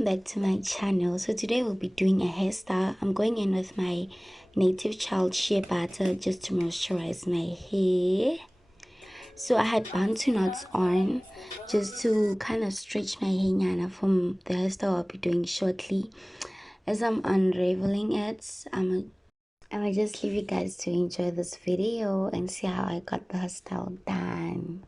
welcome back to my channel. So today we'll be doing a hairstyle. I'm going in with my native child shea butter just to moisturize my hair. So I had bantu knots on just to kind of stretch my hair from the hairstyle I'll be doing shortly. As I'm unraveling it, I'ma just leave you guys to enjoy this video and see how I got the hairstyle done.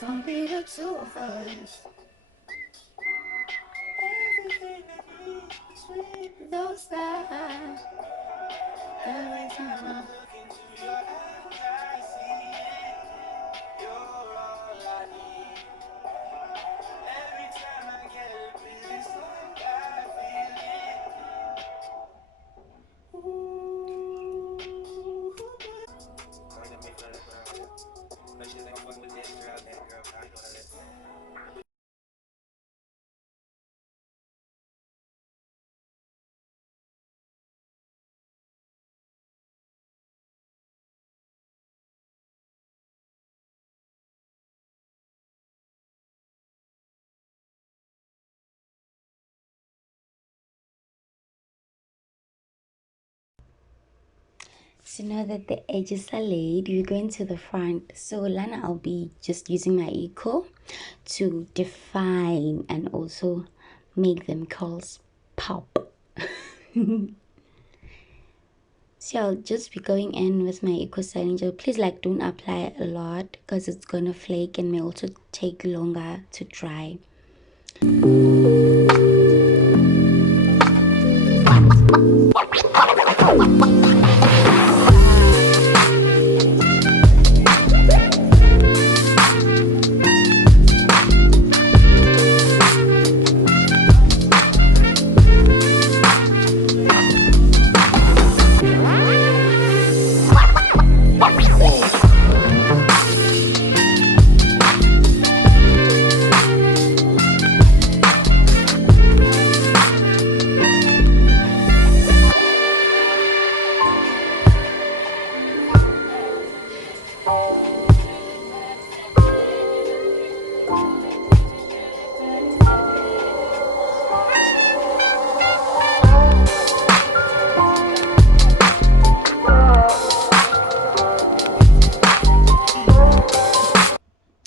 Something the two of us. Everything I need is with those eyes. Every time I look into your eyes, I see it. You're all I need. Every time I get a bit, it's like I feel it. Ooh. So now that the edges are laid, we're going to the front. So Lana, I'll be just using my eco to define and also make them curls pop. So I'll just be going in with my eco styling gel. Please don't apply a lot because it's gonna flake and may also take longer to dry.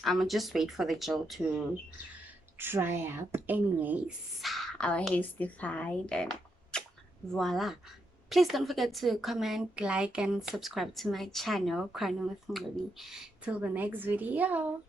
I'm gonna just wait for the gel to dry up. Anyways, our hair is defied and voila. Please don't forget to comment, like, and subscribe to my channel, Crying with Movie. Till the next video.